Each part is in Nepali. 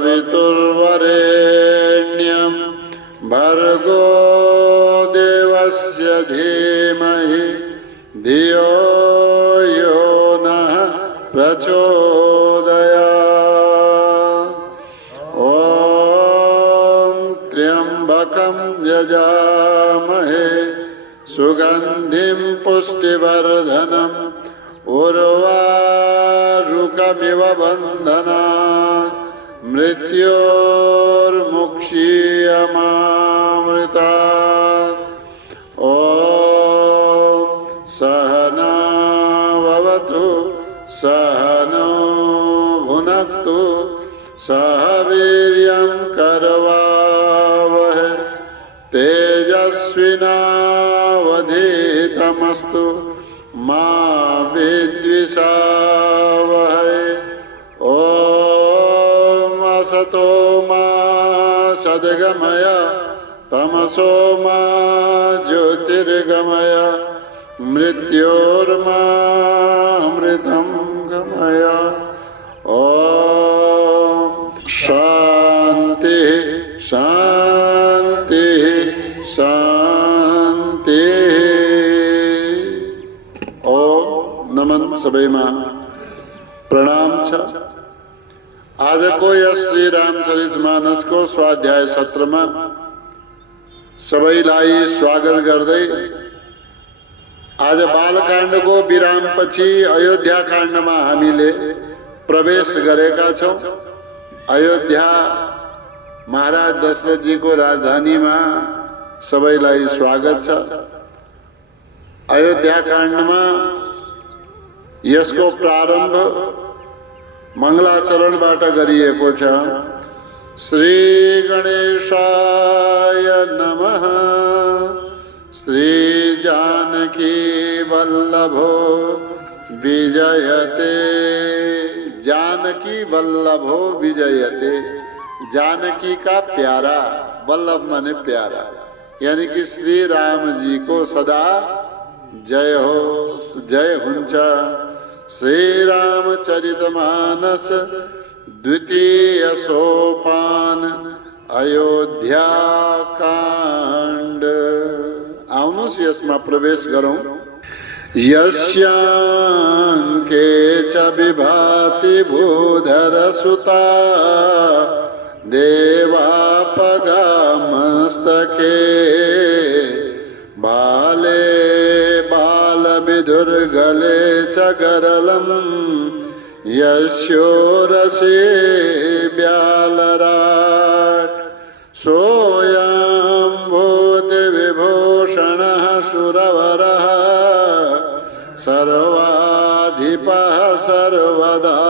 सवितुर्वरेण्यं भर्गो देवस्य धीमहि धियो यो नः प्रचोदयात्। ॐ त्र्यम्बकं यजामहे सुगन्धिं पुष्टिवर्धनम् उर्वारुकमिव बन्धनात् मृत्योर्मुक्षीयमामृतात्। ॐ सहना भवतु सहनो भुनक्तु सह वीर्यं करवावहै तेजस्विनावधीतमस्तु मा विद्विषावहै। ॐ असतो मा सद्गमय तमसो मा ज्योतिर्गमय मृत्योर्मामृतं गमय। ॐ शान्ति शान्ति शान्ति। नमन सबैमा प्रणाम छ। आजको यस श्री रामचरितमानसको स्वाध्याय सत्रमा सबैलाई स्वागत गर्दै आज बालकाण्डको विरामपछि अयोध्या काण्डमा हामीले प्रवेश गरेका छौं। अयोध्या महाराज दशरथजीको राजधानीमा सबैलाई स्वागत छ। अयोध्या काण्डमा यसको प्रारम्भ मङ्गलाचरणबाट गरिएको छ। श्री गणेशाय नमः। श्री जानकी वल्लभो विजयते। जानकी वल्लभो विजयते। जानकी का प्यारा, वल्लभ माने प्यारा, यानी कि श्री राम जी को सदा जय हो, जय हुन्छ। श्री रामचरितमानस द्वितीय सोपान अयोध्या काण्ड। आउनुस् यसमा प्रवेश गरौं। यस्यांके च विभाति भूधर सुता देवापगा मस्तके बाले बालविधुर्गले च गरलम् यस्योरसे व्यालराट् सोऽयम्भूतिविभूषणः सुरवरः सर्वाधिपः सर्वदा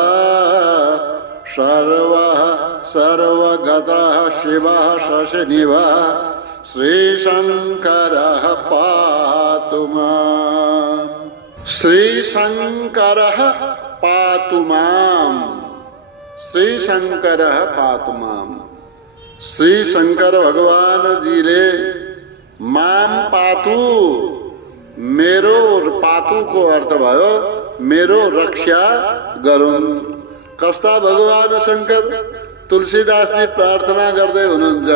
सर्वः सर्वगतः शिवः शशिनिभः श्रीशङ्करः पातु माम्। श्रीशङ्करः पातु माम्। श्रीशङ्करः पातु माम्। श्री शंकर भगवान जी ले माम पातु, मेरो पातु को अर्थ भयो मेरो रक्षा गरून्। कस्ता भगवान शंकर? तुलसीदास जी प्रार्थना गर्दै हुनुहुन्छ,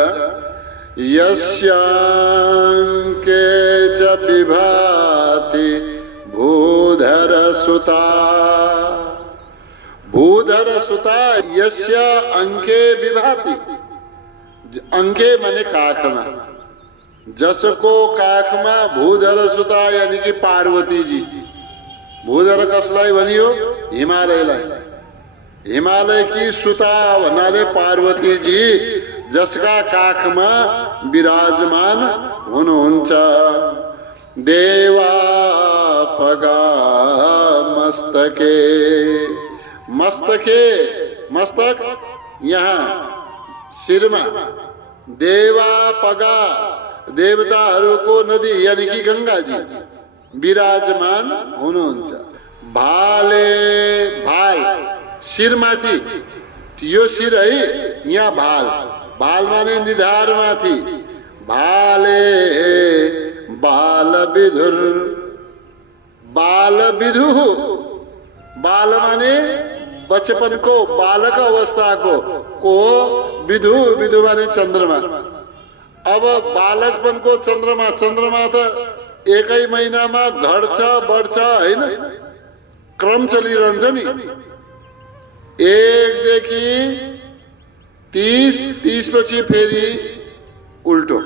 यस्यांके च विभाति भूधर सुता। भूधर सुता यस्य अंके विभाति। अंके माने काखमा, जसको काखमा भूधर सुता यानी कि पार्वती जी। भूधर कसलाई भनियो? हिमालयलाई। हिमालय की सुता भन्नाले पार्वती जी जसका काखमा विराजमान हुनुहुन्छ। देवापगा मस्तके। मस्तके मस्तक यहाँ शिरमा। देवापगा देवताहरूको नदी यानी कि गंगा जी विराजमान हुनुहुन्छ। भाले भाल शिरमाथि, यो शिर है, यहाँ भाल। भाल माने निधार माथि। भाले बाल विधुर। बाल विधु, बाल माने बचपन को, बालक अवस्था को विधु, विधु माने चन्द्रमा। अब बालकपन को चन्द्रमा, चन्द्रमा त एकै महिनामा घट्छ बढ्छ हैन, क्रम चलिरहन्छ नि। 1 देखि 30, 30 पछि फेरि उल्टो।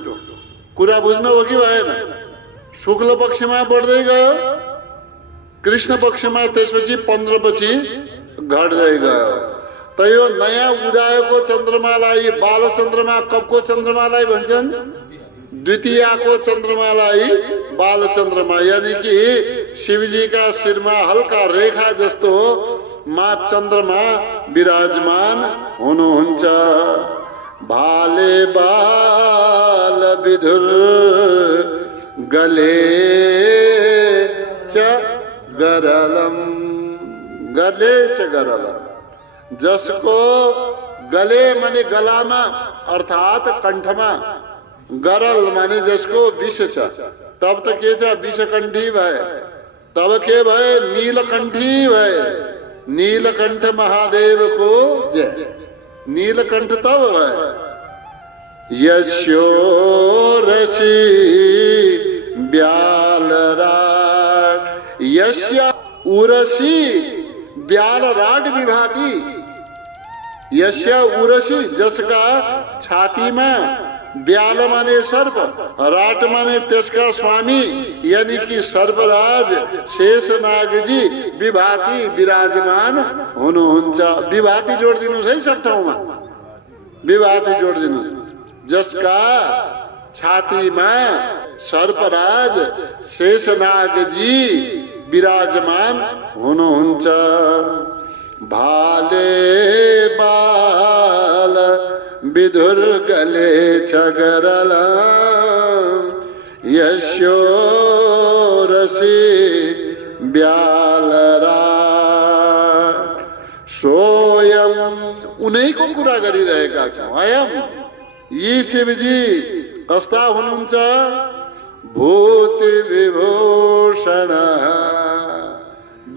कुरा बुझ्नु हो कि भएन? शुक्ल पक्षमा बढ्दै गयो, कृष्ण पक्षमा त्यसपछि 15 पछि घट्दै गयो। त यो नयाँ उदाएको चन्द्रमालाई बाल चन्द्रमा, कबको चन्द्रमालाई भन्छन्? द्वितीयको चन्द्रमालाई बाल चन्द्रमा। यानी कि शिवजी का शिरमा हल्का रेखा जस्तो माँ चन्द्रमा विराजमान हुनुहुन्छ। भाले बाल विधुर गले च गरलम, गले च गरलम। जसको गले माने गलामा अर्थात कंठमा, गरल माने जसको विष छ। तब त के छ? विषकण्ठी भए। तब के भए? नीलकण्ठी भए। नीलकंठ महादेव को जय। नीलकंठ तब भए। यस्यो रसी ब्यालराट, यस्य उरसी ब्यालराट विभाति। यस्य उरसी, जसका छाती में, ब्याल माने सर्प, राट माने त्यसका स्वामी यानी कि सर्पराज शेषनागजी विभाति विराजमान हुनुहुन्छ। विभाति जोडिदिनुहोस् है सब ठाउँमा, विभाति जोडिदिनुहोस्। जसका छातीमा सर्पराज शेषनागजी विराजमान हुनुहुन्छ। भाले बाल विधुर गले चगरल, यस्यो रसी ब्यालरा। सोयम, उनैको कुरा गरिरहेका छौं। अयम, यी शिवजी कस्ता हुनुहुन्छ? भूति विभूषण,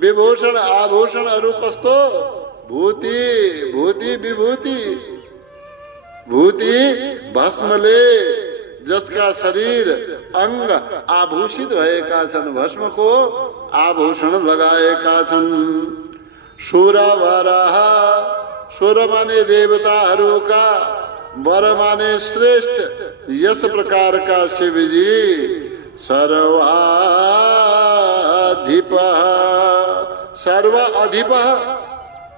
विभूषण आभूषणहरू कस्तो? भूति, भूति विभूति। भूति भस्मले जसका शरीर अंग आभूषित भएका छन्, भस्मको आभूषण लगाएका छन्। सुर वराह, सुर माने देवताहरूका, वर माने श्रेष्ठ। यस प्रकार का शिवजी सर्वाधिप, सर्व अधिप,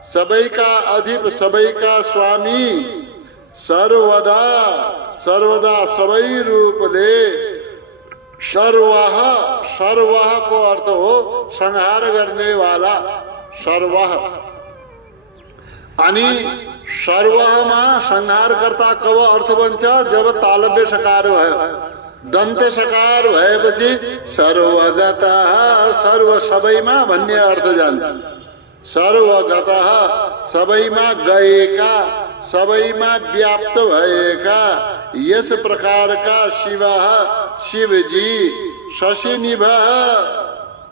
सबैका अधिप, सबैका स्वामी। सर्वदा, सर्वदा सबै रूपले। सर्वह, सर्वह को अर्थ हो संहार गर्ने वाला, सर्वह। अनि सर्वहमा संहारकर्ता कब अर्थ बन्छ? जब तालव्य सकार भयो। दन्ते सकार भएपछि सर्वगता, सर्व सबैमा भन्ने अर्थ जान्छ। सर्वगतः, सबैमा गएका, सबैमा व्याप्त भएका। यस प्रकार का शिव, शिवजी शशि निभः,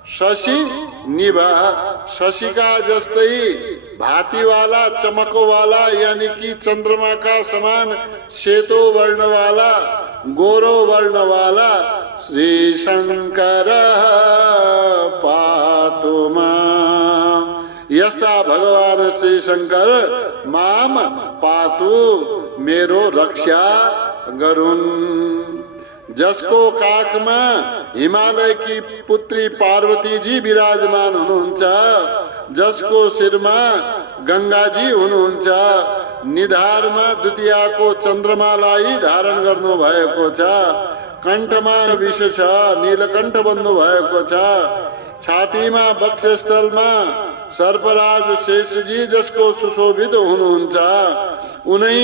शशि निभः, शशि का जस्तै भाती वाला, चमक वाला, यानी कि चंद्रमा का समान सेतो वर्ण वाला, गोरो वर्ण वाला। श्री शंकर पातु मां, यस्ता भगवान श्री शंकर माम पातु, मेरो रक्षा गरुन्। जसको काखमा हिमालय की पुत्री पार्वती जी विराजमान हुनुहुन्छ, जसको शिरमा गंगा जी हुनुहुन्छ, निधारमा द्वितीयको चन्द्रमालाई धारण गर्नु भएको छ, कण्ठमा विष छ, नीलकण्ठ बन्नु भएको छ, छातीमा वक्षस्थलमा सर्पराज शेषजी जसको सुशोभित हुनुहुन्छ, उनै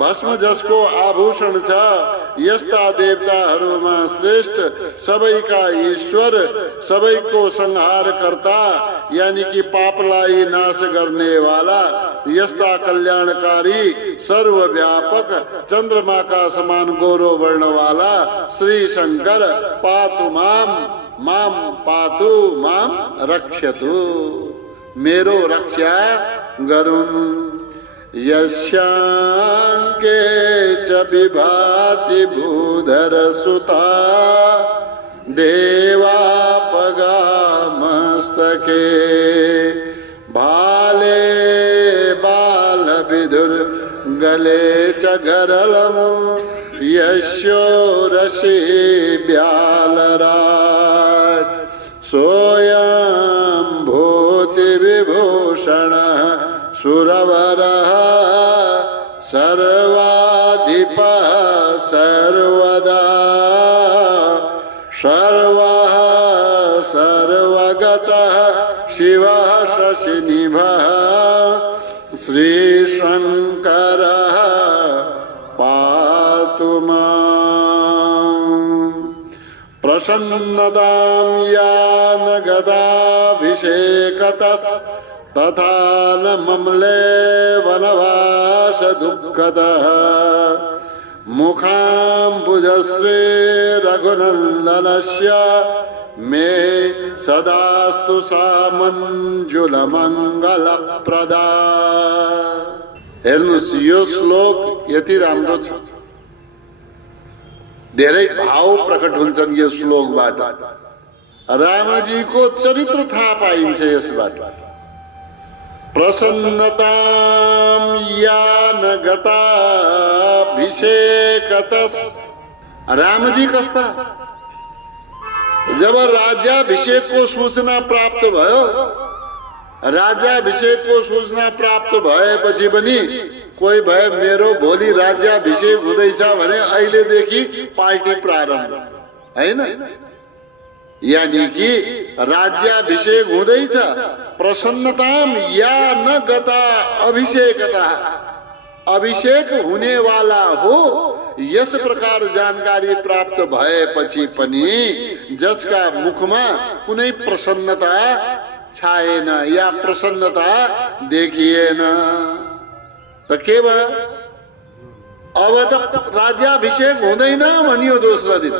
भस्म जसको आभूषण छ। यस्ता देवताहरूमा श्रेष्ठ, सबैका ईश्वर, सबैको संहार करता, यानी कि पापलाई नाश गर्ने वाला, यस्ता कल्याणकारी, सर्वव्यापक, चंद्रमा का समान गोरो वर्ण वाला श्री शंकर पातु माम, माम पातु माम रक्षतु, मेरो रक्षा गरुन् यस्यांके च विभाति भूधरसुता देवापगामस्तके भाले बालविधुर्गले च गरलम् यस्योरसि ब्यालराट् सोऽयं भूतिविभूषणः सुरवरः सर्वाधिपः सर्वदा सर्वः सर्वगतः शिवः शशिनिभः श्रीशङ्करः पातु माम् प्रसन्नतां यान गदाभिषेकतः तथा न ममले वनवास दुःखदः मुखाम्बुजश्री रघुनन्दनस्य मे सदास्तु सा मञ्जुलमङ्गलप्रदा। हेर्नुस् यो श्लोक यति राम्रो छ, धेरै भाव प्रकट हुन्छन् यो श्लोकबाट। रामजीको चरित्र थाहा पाइन्छ यसबाट। प्रसन्नतां यान गताभिषेकतस्, रामजी कस्ता? जब राज्याभिषेक को सूचना प्राप्त भयो, राज्याभिषेक को सूचना प्राप्त भएपछि पनि कोही भए मेरो भोलि राज्याभिषेक हुँदैछ भने अहिलेदेखि पार्टी प्रारम्भ, हैन? यानी कि राज्याभिषेक हुँदैछ। प्रसन्नताम या न गता अभिषेकता, अभिषेक हुने वाला हो, यस प्रकार जानकारी प्राप्त भएपछि पनि जसका मुखमा कुनै प्रसन्नता छाएन या प्रसन्नता देखिएन त के भयो? अब त राज्याभिषेक हुँदैन भनियो दोस्रो दिन।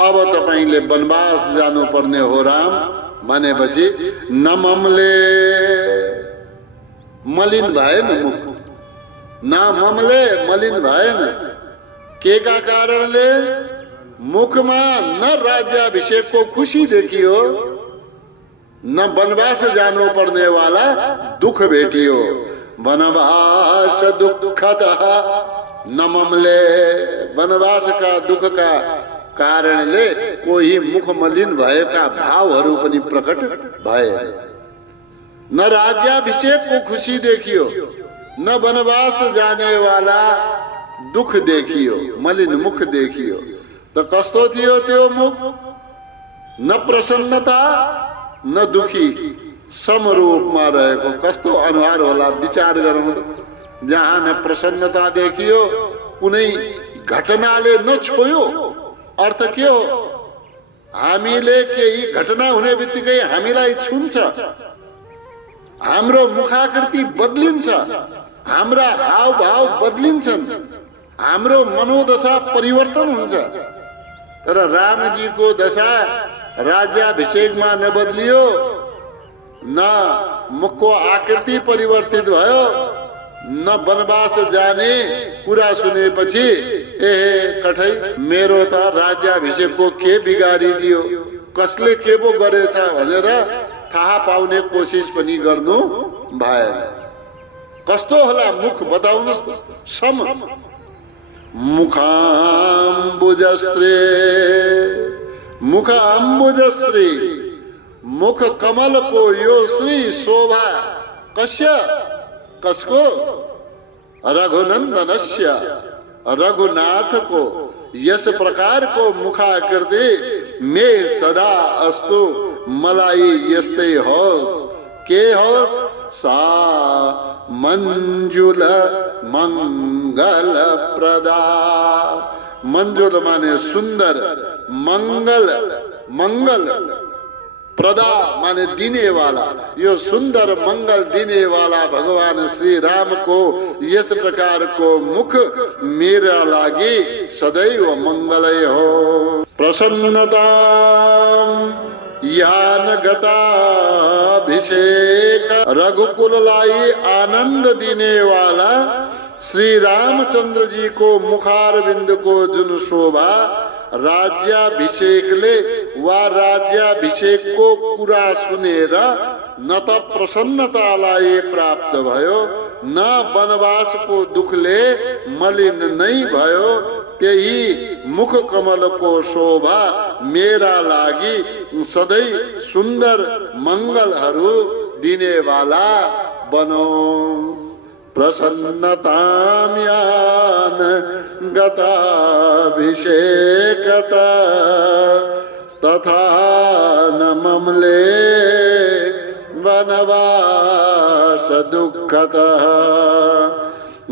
अब तपाईले वनवास जानुपर्ने हो राम भनेपछि नममले, मलिन भएन मुख, नममले मलिन भएन। के का कारणले? मुखमा न राज्याभिषेक को खुशी देखियो, न वनवास जानु पर्ने वाला दुख भेटियो। वनवास दुःखतः नममले, वनवास का दुख का कारणले कोही मुख मलिन भएका भावहरू पनि प्रकट भए। न राज्याभिषेक को खुशी देखियो, न वनवास जाने वाला दुख देखियो, मलिन मुख देखियो। त कस्तो थियो त्यो मुख? न प्रसन्नता न दुखी, समरूपमा रहेको कस्तो अनुहार होला विचार गरौँ। जहाँ न प्रसन्नता देखियो, कुनै घटनाले न छोयो। अर्थ के हो? हामीले केही घटना हुने बित्तिकै हामीलाई छुन्छ, हाम्रो मुखाकृति बदलिन्छ, हाम्रा हावभाव बदलिन्छन्, हाम्रो मनोदशा परिवर्तन हुन्छ। तर रामजीको दशा राज्याभिषेकमा नबदलियो, न मुखको आकृति परिवर्तित भयो, न वनवास जाने कुरा सुनेपछि ए कठै मेरो त राज्याभिषेकको के बिगारिदियो, कसले के पो गरेछ भनेर थाहा पाउने कोसिस पनि गर्नु भएन। कस्तो होला मुख बताउनुस् त? सम मुखाम्बुजश्री, मुख अम्बुजश्री, मुख कमल को यो श्री शोभा कस्य, कसको? रघुनंदनस्य, रघुनाथ को यस प्रकार को मुखाकृति में सदा अस्तु मलाई यस्तै होस्। के होस्? सा मंजुल मंगल प्रदा। मंजुल माने सुंदर, मंगल मंगल, प्रदा माने दिने वाला। यो सुंदर मंगल दिने वाला भगवान श्री राम को यस प्रकार को मुख मेरा लागी सदैव मंगलय हो। प्रसन्नतां यान गताभिषेक। रघुकुल लाई आनंद देने वाला श्री रामचंद्र जी को मुखारविंद को जुन शोभा राज्याभिषेक ले वा राज्याभिषेक को कुरा सुनेर न त प्रसन्नतालाई प्राप्त भयो न वनवास को दुखले मलिन नै भयो। त्यही मुख कमल को शोभा मेरा लागि सधैं सुन्दर मंगलहरू दिने वाला बनोस्। प्रसन्नतां यान गताभिषेकता तथा न ममले वनवास दुःखतः।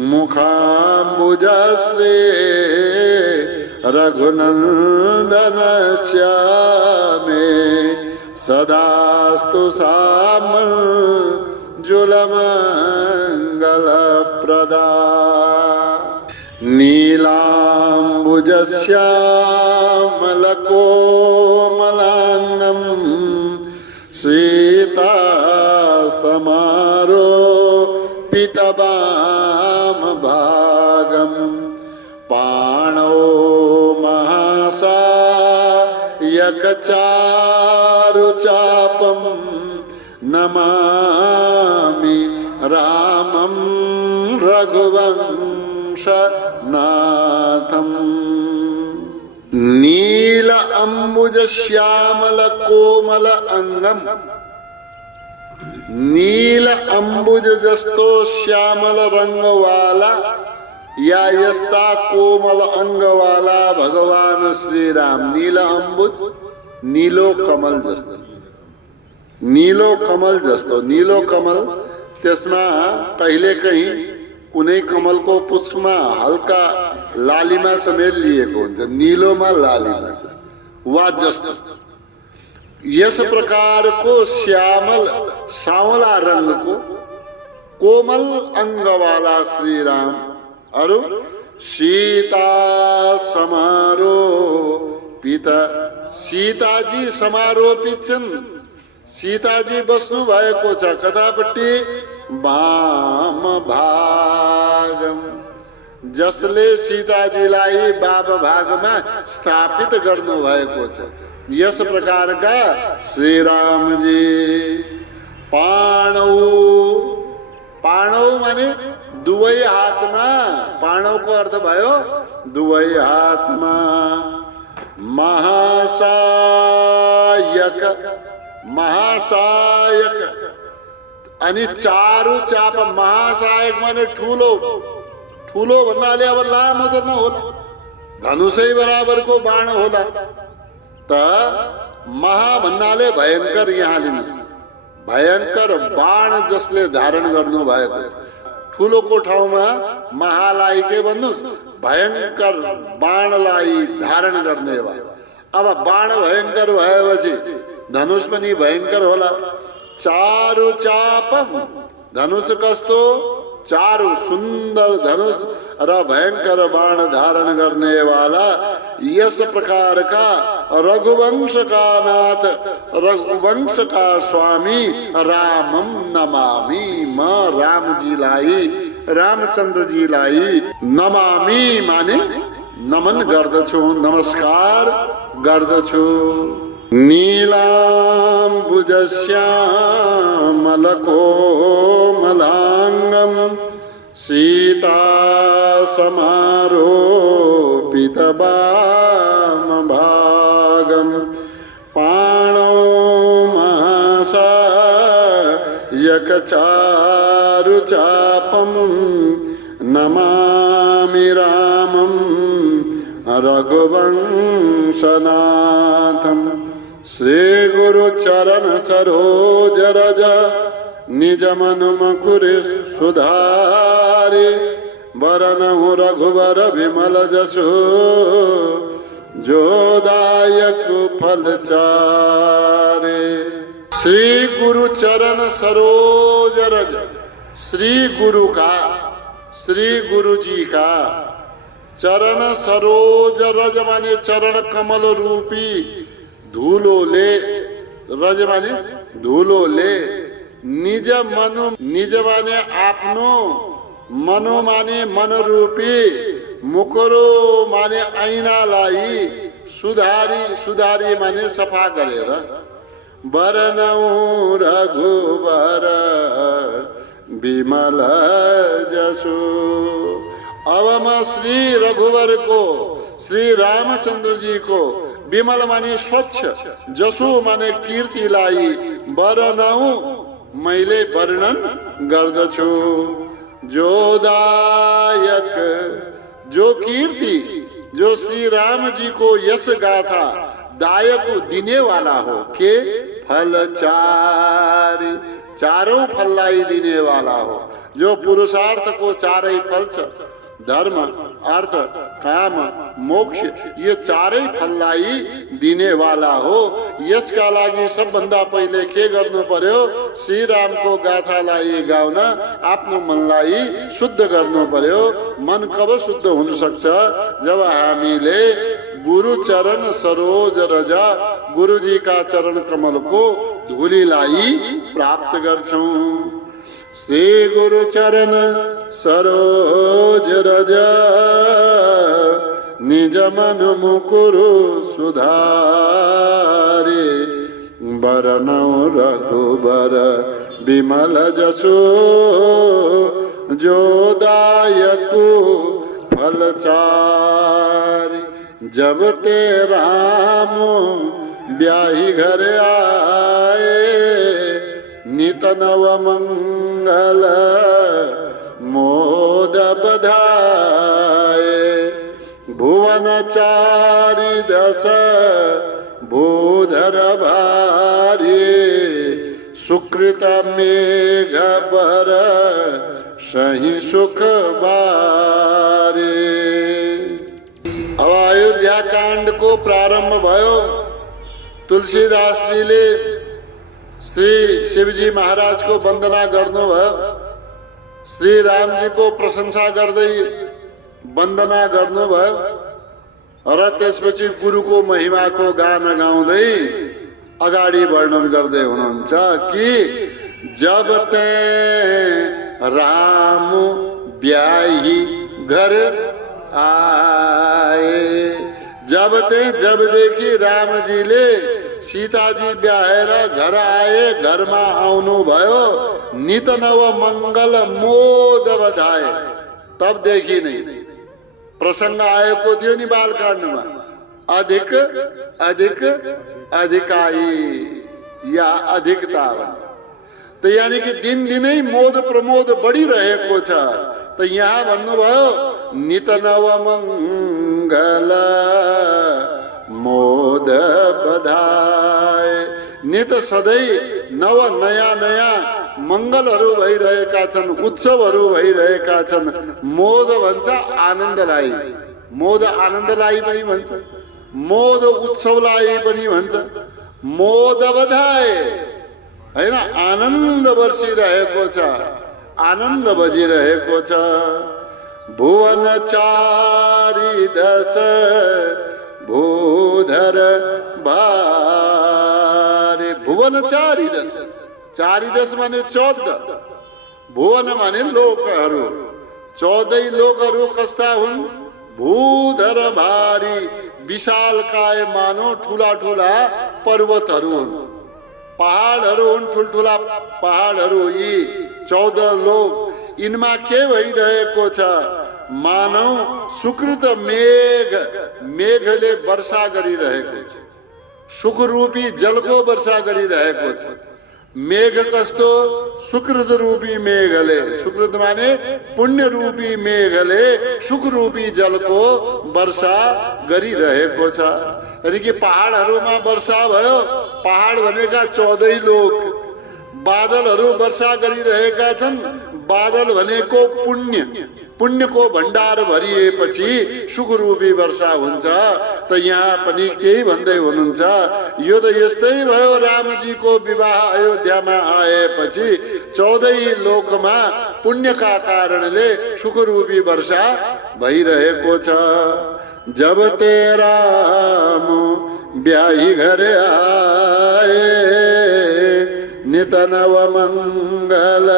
मुखाम्बुजश्री रघुनन्दनस्य मे सदास्तु सामञ्जुलमङ्गलप्रदा। नीलाम्बुजश्यामलकोमलाङ्गं सीता समारोपितवामभागं पाणौ महासायकचारुचापं नमामि रामं रघुवंशनाथम्। नील अंबुज श्यामल कोमल अंगम। नील अंबुज जस्तो श्यामल रंग वाला या यस्ता कोमल अंग वाला भगवान श्री राम। नील अंबुज नीलो कमल जस्तो। नीलो कमल जस्तो। नीलो कमल त्यसमा कहिलेकाहीँ कुनै कमलको पुष्पमा हल्का लालिमा समेत लिएको हुन्छ, नीलोमा लालिमा जस्तो वा जस्तो। यस प्रकारको श्यामल सावला रंगको कोमल अंगवाला श्री राम अरु सीता समारोपित। सीताजी समारोपित छन्। सीताजी बस्नु भएको छ कतापट्टि? वाम भागम। जसले सीताजीलाई वाम भागमा स्थापित गर्नु भएको छ। यस प्रकारका श्री राम जी पाणौ। पाणौ माने दुवै हातमा। पाणौको अर्थ भयो दुवै हातमा। महासायक। महासायक अनि चारु चाप। महासायक माने ठुलो। ठुलो भन्नाले अब लामो त नहोला, धनुषै बराबरको बाण होला। त महा भन्नाले भयंकर। यहाँ लिनुहोस्, भयंकर बाण जसले धारण गर्नु भएको छ। ठुलोको ठाउँमा महालाई के भन्नुस्? भयंकर बाणलाई धारण गर्ने भयो। अब बाण भयंकर भएपछि धनुष पनि भयंकर होला। चारु चापम। धनुष कस्तो? चारु सुंदर धनुष र भयंकर बाण धारण करने वाला। यस प्रकार का रघुवंश का नाथ, रघुवंश का स्वामी रामम नमामि। म राम जी लाई, रामचंद्र जी लाई नमामि माने नमन गर्दछु, नमस्कार गर्दछु। नीलाम्बुजश्यामलकोमलाङ्गं सीता समारोपितवामभागं पाणौ महासायकचारुचापं नमामि रामं रघुवंशनाथम्। श्री गुरु चरण सरोज रज निज मन मकुरे सुधारे। वरनहु रघुवर विमल जसो जोदायक फल चारे। श्री गुरु चरण सरोज रज। श्री गुरु का, श्री गुरु जी का चरण सरोज रज माने चरण कमल रूपी धूलोले रज माने धुलोले, निज मनो, निज माने आफ्नो, मनो माने मन रूपी, मुकरो माने ऐनालाई सुधारी, सुधारी माने सफा गरेर, बरनौ रघुबर विमल जसो। अब म श्री रघुवर को, श्री रामचंद्र जी को, विमल माने स्वच्छ, जसो माने कीर्तिलाई, वर्णौ मैले वर्णन गर्दछु। जो दायक, जो कीर्ति, जो श्री राम जी को यश गाथा दायक दिने वाला हो, के फल चारि, चारों फललाई दिने वाला हो, जो पुरुषार्थ को चारै फल छ, धर्म अर्थ काम मोक्ष, ये चारै फललाई दिने वाला हो। यसका लागि सबभन्दा पहिले के गर्नु पर्यो? श्री रामको गाथालाई गाउन आफ्नो मनलाई शुद्ध गर्नु पर्यो। मन कब शुद्ध हुन सक्छ? जब हामीले गुरु चरण सरोज रजा, गुरुजी का चरण कमल को धूलिलाई प्राप्त गर्छौं। श्री गुरु चरण सरोज रजा, निज मन मुकुरु सुधारे, बरनौ रघुबर विमल जसो, जो दायकु फल चारि। जब ते राम ब्याही घर आए, नित नव मंगल मोद बधाए। भुवन चारि दश भूधर भारी, सुकृत मेघ पर सही सुख बारे। अब अयोध्या कांड को प्रारंभ भयो। तुलसीदास जी ले श्री शिवजी महाराज को वंदना गर्नु भयो, श्री राम जी को प्रशंसा गर्दै वंदना गर्नु भयो र त्यसपछि गुरुको महिमाको गान गाउँदै अगाडि वर्णन गर्दै हुनुहुन्छ कि जब ते राम ब्याही घर आए। जब देखि राम जी ले सीताजी ब्याहेर घर आए, घरमा आउनु भयो, नित नव मंगल मोद बधाए। तब देखि नै प्रसंग आएको थियो नि बालकाण्डमा, अधिक अधिक अधिकाई या अधिकता। तो यानी कि दिन दिनै मोद प्रमोद बढिरहेको छ। तो यहाँ भन्नुभयो नित नव मंगल मोद बधाए। नित सधैँ नव नयाँ नयाँ मंगलहरू भइरहेका छन्, उत्सवहरू भइरहेका छन्। मोद भन्छ आनन्दलाई, मोद आनन्दलाई पनि भन्छ, मोद उत्सवलाई पनि भन्छ। मोद बधाए हैन, आनन्द बर्सिरहेको छ, आनन्द बजिरहेको छ। भुवन चारि दश भूधर भारे। भुवन चारि दश, चारि दश माने 14, भुवन माने लोकहरू, 14 लोकहरू कस्ता हुन्? भूधर भारी, विशालकाय मानो ठुला ठुला पर्वतहरू हुन्, पहाडहरू हुन्, ठुल्ठुला पहाडहरू। यी 14 लोक, यिनमा के भइरहेको छ? मानव सुकृत मेघ, मेघले वर्षा गरिरहेको छ, सुखरूपी जलको वर्षा गरिरहेको छ। मेघ कस्तो? सुकृत रूपी मेघले, सुकृत माने पुण्य रूपी मेघले सुखरूपी जलको वर्षा गरिरहेको छ। यानी कि पहाडहरूमा वर्षा भयो। पहाड भनेका 14 लोक, बादलहरू वर्षा गरिरहेका छन्। बादल भनेको पुण्य, पुण्यको भण्डार भरिएपछि सुखरूपी वर्षा हुन्छ। त यहाँ पनि केही भन्दै हुनुहुन्छ, यो त यस्तै भयो। रामजीको विवाह अयोध्यामा आएपछि 14 लोकमा पुण्यका कारणले सुखरूपी वर्षा भइरहेको छ। जब ते राम ब्याही घर आए, नित नव मंगल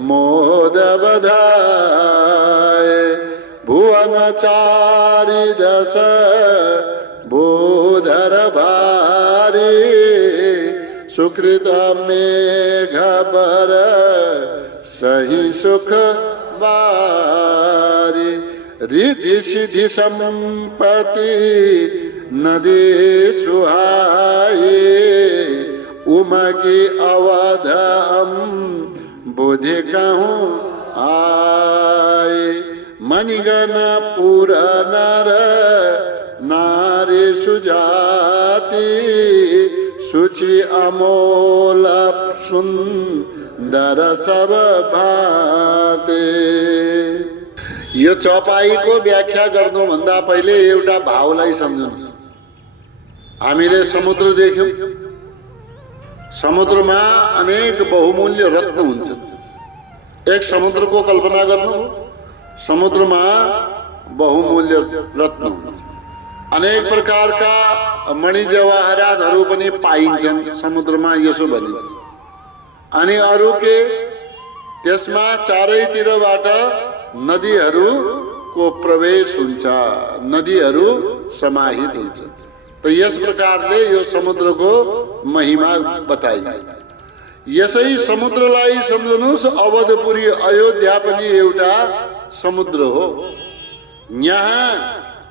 मोद बधाए भुवन चारि दश भूधर भारी सुकृत मेघ बर सही सुख बारी रिद्धि सिद्धि संपत्ति नदी सुहाई उमगी अवध बुद्धि कहूँ आए मणिगण पुर नर नारी सुजाति सुचि अमोल सुन्दर सब भाते। यो चौपाईको व्याख्या गर्नुभन्दा पहिले एउटा भावलाई सम्झनुहोस्। हामीले समुद्र देख्यौं, समुद्रमा अनेक बहुमूल्य रत्न हुन्छन्। एक समुद्रको कल्पना गर्नुभयो, समुद्रमा बहुमूल्य रत्न हुन्छ। अनेक प्रकारका मणि जवाहरातहरू पनि पाइन्छन् समुद्रमा, यसो भनिन्छ। अनि अरू के, त्यसमा चारैतिरबाट नदीहरूको प्रवेश हुन्छ, नदीहरू समाहित हुन्छ। तो यस प्रकारले यो समुद्रको महिमा बताइन्छ। यसै समुद्रलाई सम्झनुस्, अवधपुरी अयोध्या पनि एउटा समुद्र हो। यहाँ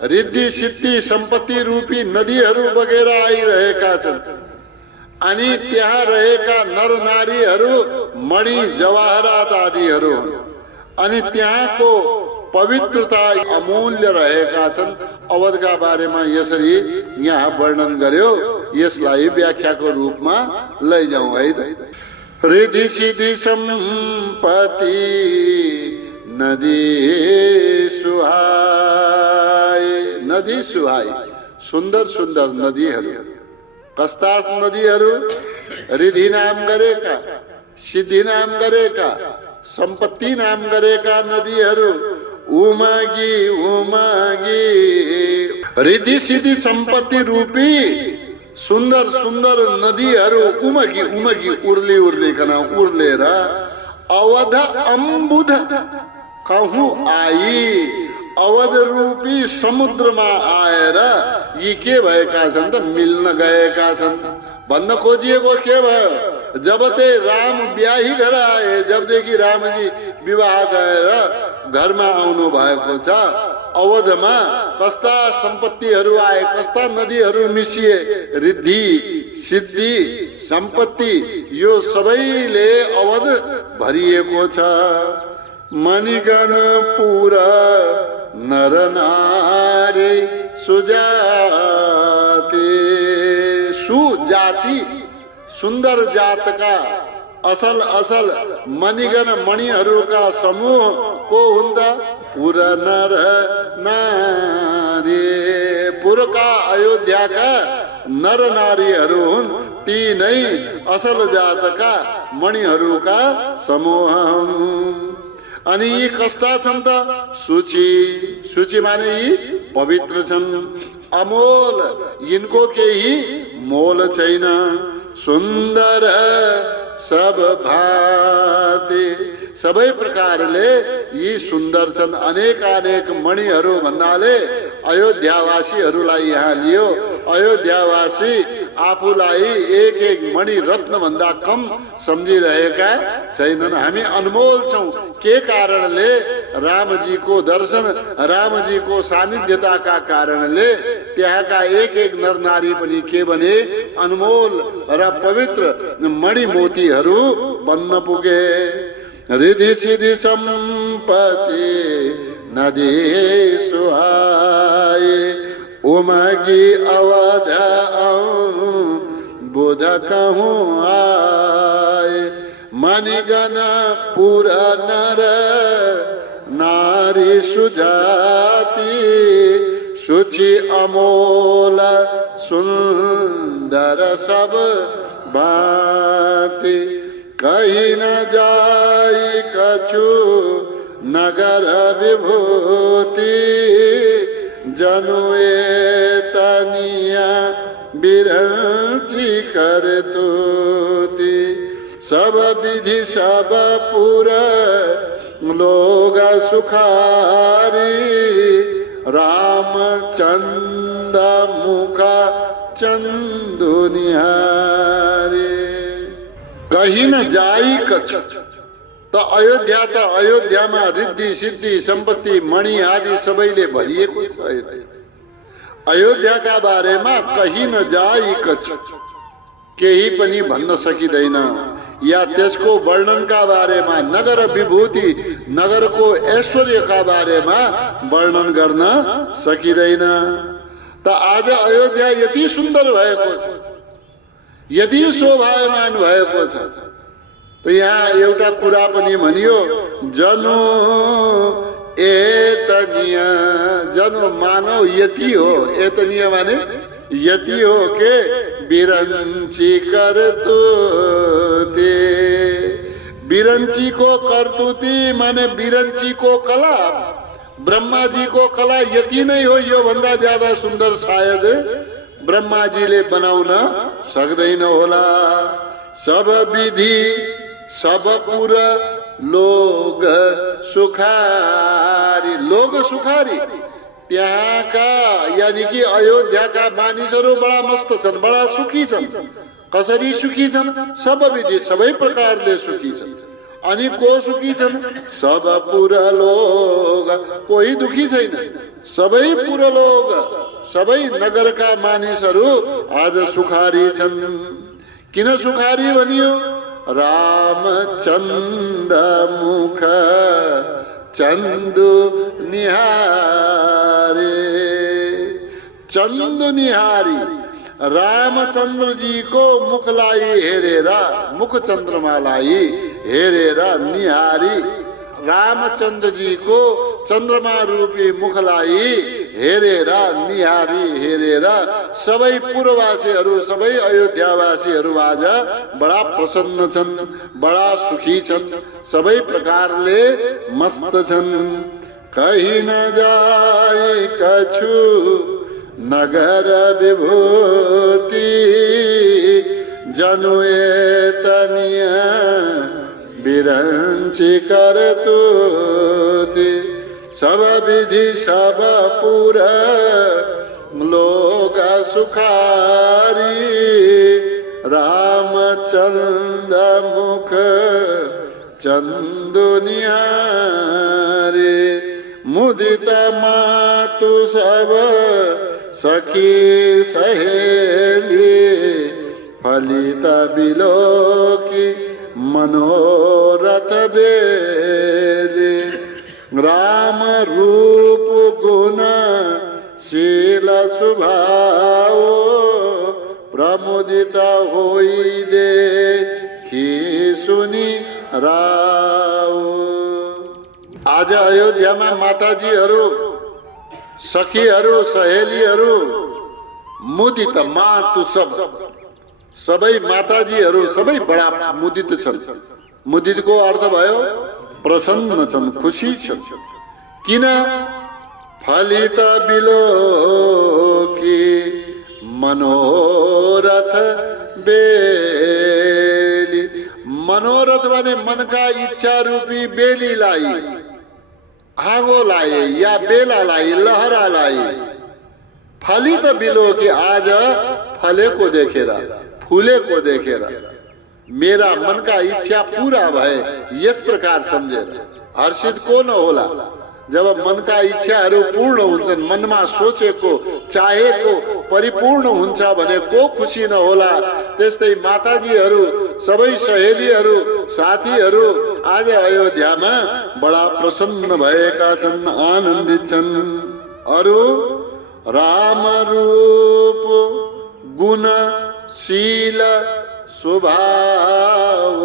रिद्धि सिद्धि सम्पत्ति रूपी नदीहरू बगेर आइरहेका छन्। अनि त्यहाँ रहेका नर नारीहरू मणि जवाहरात आदिहरू हुन्। अनि त्यहाँको पवित्रता अमूल्य रहेका छन्। अवधका बारेमा यसरी यहाँ वर्णन गर्यो, यसलाई व्याख्याको रूपमा लैजाउँ है त। रिद्धि सिद्धि सम्पत्ति नदी सुहाई, नदी सुहाई, सुन्दर सुन्दर नदीहरू। कस्ता नदीहरू? रिद्धि नाम गरेका, सिद्धि नाम गरेका, सम्पत्ति नाम गरेका नदीहरू उमगी उमगी। रिद्धि सिद्धि सम्पत्ति रूपी सुन्दर सुन्दर नदीहरू उमगी उमगी उर्ली उर्लिकन उर्लेर अवध अम्बुध कहूँ आई, अवध रूपी समुद्रमा आएर यी के भएका छन् त? मिल्न गएका छन्। भन्न खोजिएको के भयो? जब ते राम ब्याही घर आए, जबदेखि रामजी विवाह गरेर घरमा आउनु भएको छ, अवधमा कस्ता सम्पत्तिहरू आए, कस्ता नदीहरू मिसिए। रिद्धि सिद्धि सम्पत्ति यो सबैले अवध भरिएको छ। मणिगण पुर नर नारी सुजाति, सुजाति सुन्दर जातका असल असल मणिगण मणिहरूका समूह को हुँदा पुर नर नारी, पुरका अयोध्याका नर नारीहरू हुन्। ती नै असल जातका मणिहरूका समूह हुन्। अनि यी कस्ता छन् त? सूची, सूची माने यी पवित्र छन्, अमोल, यिनको केही मोल छैन। सुन्दर सब भाते, सबै प्रकारले यी सुन्दर छन्। अनेक अनेक मणिहरू भन्नाले अयोध्यावासीहरूलाई यहाँ लियो। अयोध्यावासी आफूलाई एक एक मणि रत्न भन्दा कम सम्झिरहेका छैनन्। हामी अनमोल छौं। के कारणले? रामजीको दर्शन, रामजीको सानिध्यताका कारणले त्यहाँका एक एक नर नारी पनि के भने अनमोल र पवित्र मणि मोतीहरू बन्न पुगे। रिद्धि सिद्धि सम्पत्ति नदी सुहाए उमगी अवध बुध कहूँ आए। मणिगण पुर नर नारी सुजाति सुचि अमोल सुन्दर सब भांति। कहीं न जाई कछु नगर विभूति जनुए तनिया बिरंची कर तोती। सब विधि सब पुर लोग सुखारी रामचंद्र मुख चंदु निहारी। कहीं न जाई कछु तो अयोध्यामा रिद्धि सिद्धि सम्पत्ति मणि आदि सबैले भरिएको छ। अयोध्याका बारेमा कहीं न जाई कछु केही पनि भन्न सकिँदैन, या त्यसको वर्णनका बारेमा नगर विभूति नगरको ऐश्वर्यका बारेमा वर्णन गर्न सकिँदैन। त आज अयोध्या यति सुन्दर भएको छ, यति शोभायमान भएको छ। त यहाँ एउटा कुरा पनि भनियो, जनो एतनीय, जनो मानव यति हो, एतनीय माने यति हो के बिरंची करतुती। बिरंची को करतुती माने बिरंची को कला, ब्रह्मा जी को कला यति नै हो, यो भन्दा ज्यादा सुन्दर सायद ब्रह्मा जीले बनाउन सक्दैन होला। सब विधि सब पुर लोग सुखारी, लोग सुखारी त्यहाँका यानी कि अयोध्याका मानिसहरू बडा मस्त छन्, बडा सुखी छन्। कसरी सुखी छन्? सब विधि सबै प्रकारले सुखी छन्। अनि को सुखी छन्? सब पुर लोग, कोही दुखी छैन। सबै पुर लोग, सबै नगरका मानिसहरू आज सुखारी छन्। किन सुखारी भनियो? रामचन्द्र मुख चंदु निहारे। चंदु निहारी, रामचंद्र जी को मुखलाई हेरेर, मुख चंद्रमालाई हेरेर निहारी, रामचंद्र जी को चंद्रमा रूपी मुखलाई हेरेर निहारी हेरेर सबै पुरवासीहरू, सबै अयोध्यावासीहरू आज बडा प्रसन्न छन्, बडा सुखी छन्, सबै प्रकारले मस्त छन्। कहीं न जाए कछु नगर विभूति जनु एतनीय बिरंची करतुती। सब विधि सब पुर लोग सुखारी रामचंद्र मुख चंदु निहारे। मुदित मातु सब सखी सहेली फलित बिलोकी मनोरथ बेली। राम रूप गुण शील स्वभाव प्रमुदित होई देखी सुनी राव। आज अयोध्यामा माताजीहरू, सखीहरू, सहेलीहरू, मुदित मातु सब, सबै माताजीहरू सबै बडा मुदित छन्। मुदितको अर्थ भयो प्रसन्न छन्, खुसी छन्। किन? फलित बिलोकी मनोरथ बेली। मनोरथ भने मनका इच्छा रूपी बेलीलाई, आगोलाई या बेलालाई, लहरालाई फलित बिलोकी आज फलेको देखेर, फूलेको देखेर मेरा मन का इच्छा पूरा भए, यस प्रकार सम्झेर हर्षित को न होला। जब मन का इच्छाहरू पूर्ण हुन्छन्, मनमा सोचेको चाहेको परिपूर्ण हुन्छ भने को खुसी न होला। त्यस्तै माताजीहरू, सबै सहेलीहरू, साथीहरू आज अयोध्यामा बडा प्रसन्न भएका छन्, आनन्दित छन्। अरु राम रूप गुण शील स्वभाव,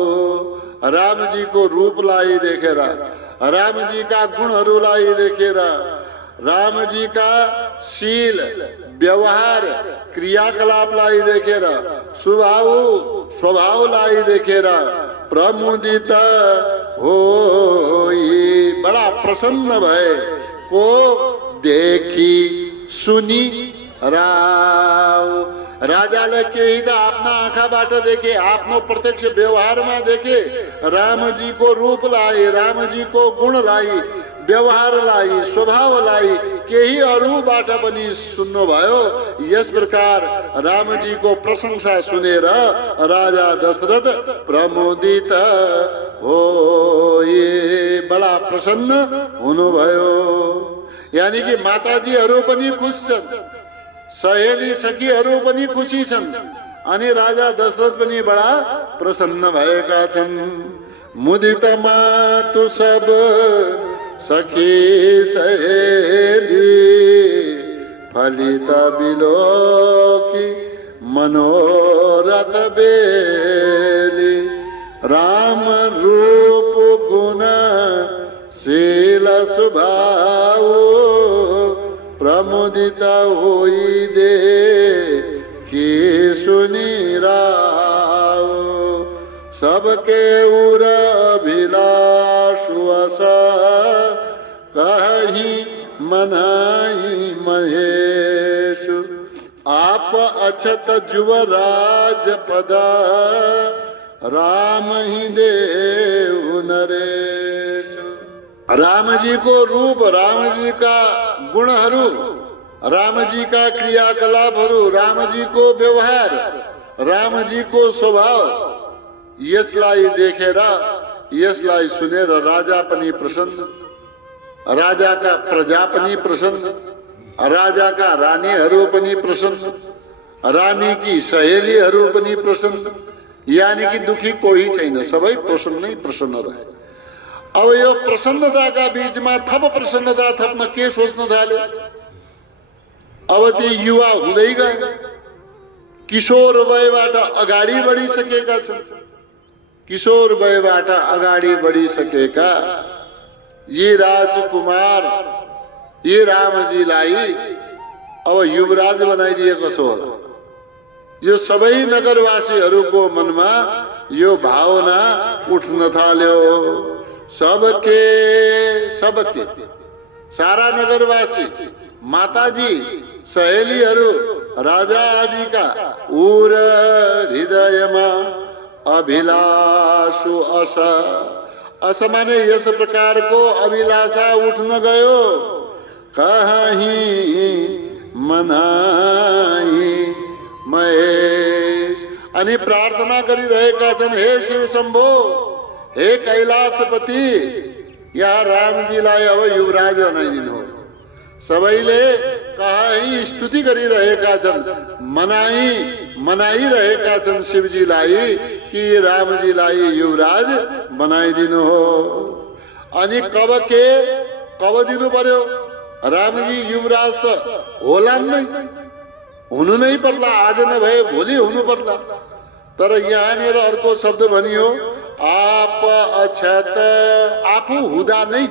राम जी को रूपलाई देखेर, राम जी का गुणहरूलाई देखेर, राम जी का शील व्यवहार क्रियाकलापलाई देखेर, स्वभावलाई देखेर प्रमुदित होई बडा प्रसन्न भए। को देखी सुनी राव, રાજાને કહીને આપના આંખા બાટા દેखे, આપનો प्रत्यक्ष व्यवहार में देखे, राम जी को रूप लाई, राम जी को गुण लाई, व्यवहार लाई, स्वभाव लाई, के ही अरू बाटा पनि सुन्नु भयो। यस प्रकार राम जी को प्रशंसा सुनेर राजा दशरथ प्रमोदित हो, ये बडा प्रसन्न हुनुभयो। यानी कि माताजीहरू पनि खुश छन्, सहेली सखीहरू पनि खुसी छन्, अनि राजा दशरथ पनि बडा प्रसन्न भएका छन्। मुदित मातु सब सखी सहेली, फलित बिलोकी मनोरथ बेली, राम रूप गुण शील स्वभाव, प्रमुदित होई दे कि सुनी राव, सबके उर अभिलाषु आशा, कहीं मनाई महेशु, आप अछत जुवराज पदा, राम ही देव नरेशु। राम जी को रूप, राम जी का गुणहरू, राम जी का क्रियाकलापहरू, राम जी को व्यवहार, राम जी को स्वभाव, यसलाई देखेर, यसलाई सुनेर राजा पनि प्रसन्न, राजा का प्रजा पनि प्रसन्न, राजा का रानीहरू पनि प्रसन्न, रानी की सहेलीहरू पनि प्रसन्न। यानी कि दुखी कोही छैन, सबै प्रसन्नै प्रसन्न रहे। अब यो प्रसन्नताका बीचमा थप प्रसन्नता थप्न के सोच्न थाल्यो? अब ती युवा हुँदै गए, किशोर वयबाट अगाडि बढिसकेका छन्। किशोर वयबाट अगाडि बढिसकेका यी राजकुमार, यी रामजीलाई अब युवराज बनाइदिएको छ होला। यो सबै नगरवासीहरूको मनमा यो भावना उठ्न थाल्यो। सबके सबके सारा नगरवासी, माताजी, सहेलीहरू, राजा आदिका उर हृदयमा अभिलाषु आशा, असमाने यस प्रकारको अभिलाषा उठ्न गयो। कहीं मनाई महेश, अनि प्रार्थना गरिरहेका छन्, हे शिव शम्भो, हे कैलाशपति, यहाँ रामजीलाई अब युवराज बनाइदिनुहोस्। सबैले कहाँ स्तुति गरिरहेका छन्, मनाइरहेका छन् शिवजीलाई कि रामजीलाई युवराज बनाइदिनुहोस्। अनि कब दिनु पर्यो? रामजी युवराज त होला नै, हुनु नै पर्ला, आज नभए भोलि हुनु पर्ला। तर यहाँनिर अर्को शब्द भनियो, आप अछत, आफू हुँदा नै,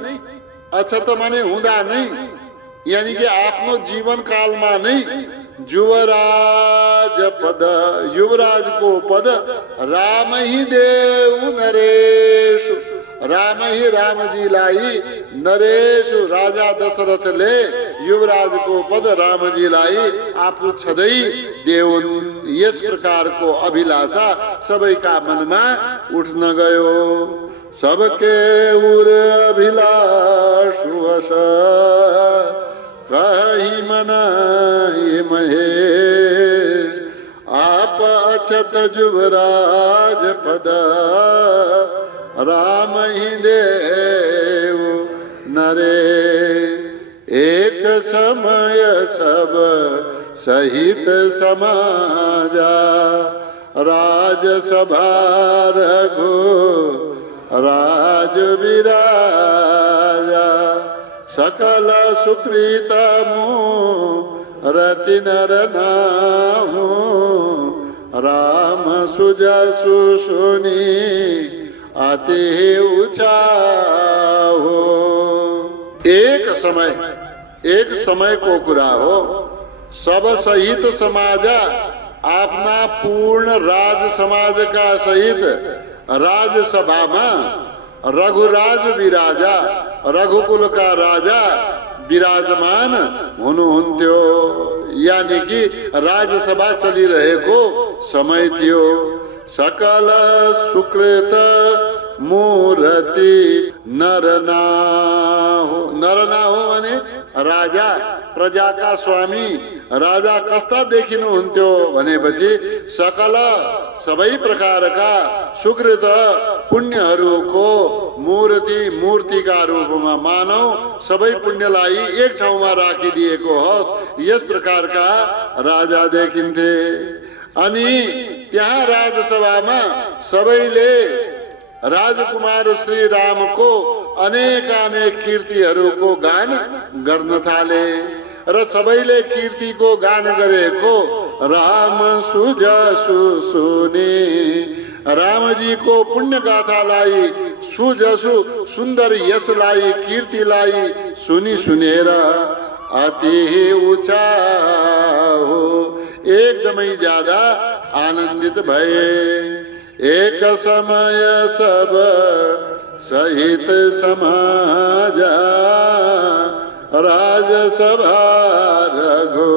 अछत माने हुँदा नै, यानी कि आफ्नो जीवन कालमा नै युवराज पद, युवराज को पद राम ही देव नरेश, राम ही रामजीलाई नरेश, राजा दशरथले युवराज को पद रामजीलाई आफू छँदै देउन्। यस प्रकारको अभिलाषा सबैका मनमा उठ्न गयो। सबके उर अभिलाषु आशा, कहीं मनाई महेश, आप अछत युवराज पद, राम ही देव नरे। एक समय सब सहित समाजा, राजसभा रघु राज विराजा, सकल सुकृत रति नर नाहु, राम सुजसु सुनी अति उचाहो। एक समय को कुरा हो, सब सहित समाजा, अपना पूर्ण राज समाज का सहित राजसभा में रघुराज विराजा, रघुकुल का राजा विराजमान हुनुहुन्थ्यो। यानी कि राजसभा चलिरहेको समय थियो। सकल सुकृत मूर्ति नरना हो भने राजा, प्रजाका स्वामी राजा कस्ता देखिनुहुन्थ्यो भनेपछि सकल सबै प्रकारका सुकृत पुण्यहरूको मूर्तिका रूपमा मानव सबै पुण्यलाई एक ठाउँमा राखिदिएको होस्, यस प्रकारका राजा देखिन्थे। अनि त्यहाँ राजसभामा सबैले राजकुमार श्री रामको अनेक कीर्तिहरूको गान गर्न थाले र सबैले कीर्तिको गान गरेको राम सुजसु सुने, रामजीको पुण्य गाथालाई सुजसु सुन्दर यसलाई कीर्तिलाई सुनेर अति उत्साह एकदमै ज्यादा आनन्दित भए। एक समय सब सहित समाज राजसभा रघु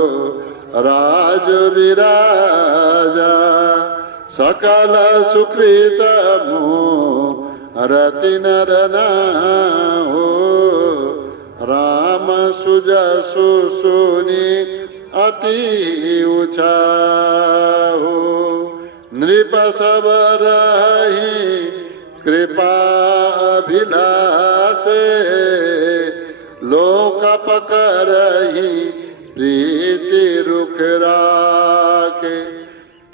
राज विराजा, सकल सुकृत मूर्ति नरना हो, राम सुजसु सुनि अति उत्साह हो। नृप सब रही कृपा अभिलाषे, लोक पकरही प्रीति रुख राखे।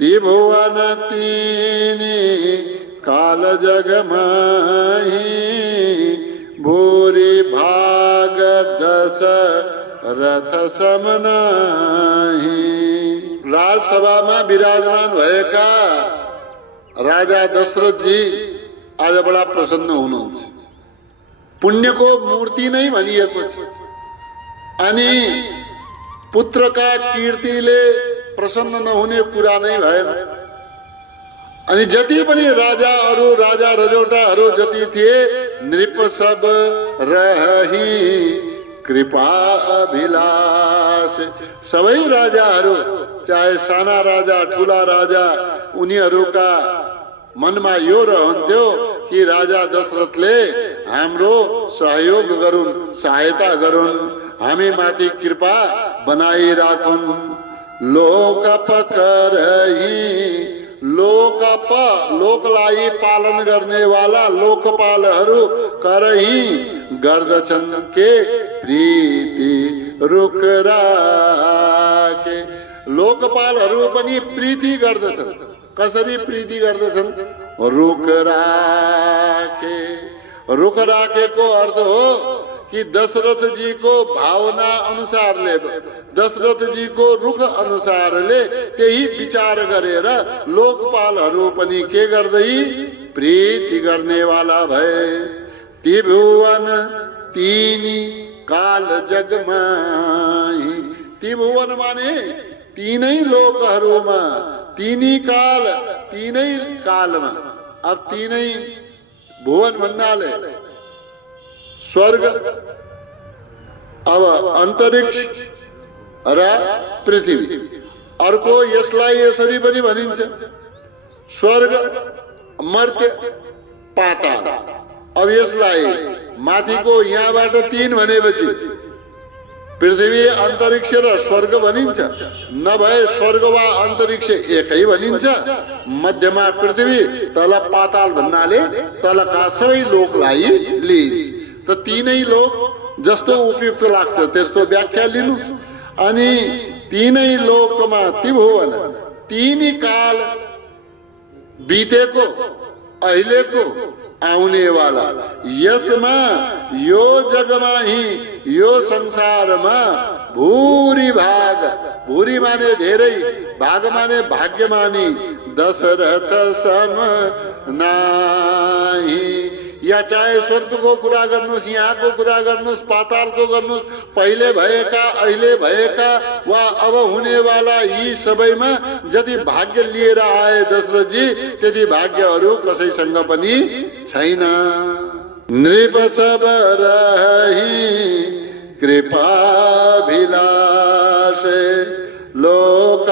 त्रिभुवन तीनी काल जग माही, भूरि भाग दश रथ समनाही। राजसभामा विराजमान भएका राजा दशरथ जी आज बडा प्रसन्न हुनुहुन्छ। पुण्यको मूर्ति नै भनिएको छ। अनि पुत्रका कीर्तिले प्रसन्न नहुने कुरा नै भएन। अनि जति पनि राजाहरू राजा रजौटाहरू जति थिए, नृप सब रही कृपा अभिलाष, सबै राजाहरू चाहे साना राजा ठुला राजा, उनीहरूका मनमा यो रहन्थ्यो कि राजा दशरथले हाम्रो सहयोग गरून्, सहायता गरून्, हामी माथि कृपा बनाइराखुन्। लोक पकरही, लोकलाई पालन गर्नेवाला लोकपालहरू करही गर्दछन् के प्रीति रुख राखे। लोकपालहरू पनि प्रीति गर्दछन्। कसरी प्रीति गर्दछन्? रुख राखे। रुख राखेको अर्थ हो कि दशरथ जी को भावना अनुसारले, दशरथ जी को रुख अनुसारले त्यही विचार गरेर लोकपालहरू पनि के गर्दै प्रीति गर्नेवाला भए। त्रिभुवन तीनी काल जगमाही, त्रिभुवन माने तीनै लोकहरूमा, तीनी काल, तीनै कालमा। अब तीनै भुवन भन्नाले स्वर्ग, अब अन्तरिक्ष र पृथ्वी। अर्को यसलाई यसरी पनि भनिन्छ, स्वर्ग, मर्त्य, पाताल। अब यसलाई माथिको यहाँबाट 3 भनेपछि पृथ्वी, अन्तरिक्ष र स्वर्ग भनिन्छ। नभए स्वर्ग वा अन्तरिक्ष एकै भनिन्छ। मध्यमा पृथ्वी, तल पाताल भन्नाले तलका सबै लोकलाई लिइन्छ। त तीनै लोक जस्तो उपयुक्त लाग्छ त्यस्तो व्याख्या लिनुस्। अनि तीनै लोकमा त्रिभुवन, तीनी काल बितेको, अहिलेको, आउनेवाला, यसमा यो जगमाही, यो संसारमा भूरि भाग, भूरि माने धेरै, भाग माने भाग्यमानी, दशरथ सम नाही। या चाहे स्वर्गको कुरा गर्नुस्, यहाँको कुरा गर्नुस्, पातालको गर्नुस्, पहिले भएका, अहिले भएका वा अब हुनेवाला, यी सबैमा जति भाग्य लिएर आए दशरथजी, त्यति भाग्यहरू कसैसँग पनि छैन। नृप सब रही कृपाभिलाषे लोकपकरहि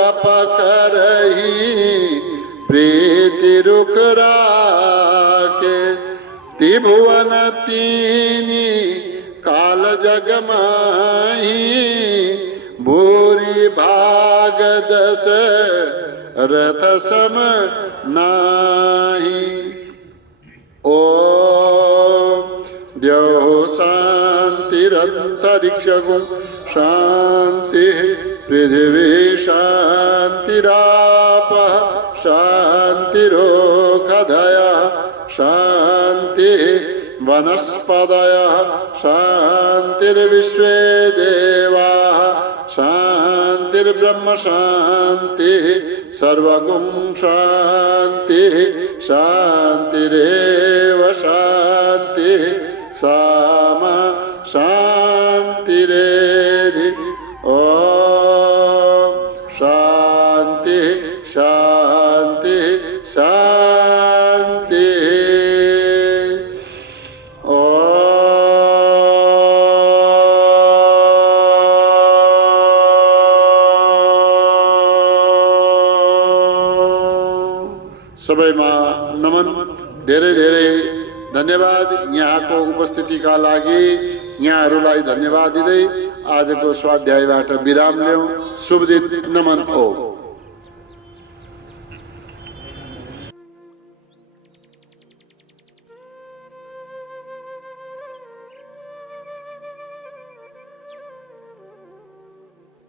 प्रीति रुख राखे त्रिभुवन तीनी काल जग माही भूरि भाग दस रथ सम नाही। ओम द्यौः शान्तिरन्तरिक्षगुं शांति पृथिवी शान्तिरापः शान्तिरोषधयः शान्ति वनस्पतयः शान्तिर्विश्वे देवाः शान्तिर्ब्रह्म शान्तिः सर्वगुं शान्तिः शान्तिरेव शान्तिः सामा शान्तिरेधि। ओम शांति शांति शांति। सबैमा नमन, धेरै धेरै धन्यवाद यहाँको उपस्थितिका लागि। यहाँहरूलाई धन्यवाद दिँदै आजको स्वाध्यायबाट विराम लियौं। शुभ दिन, नमन। ओम।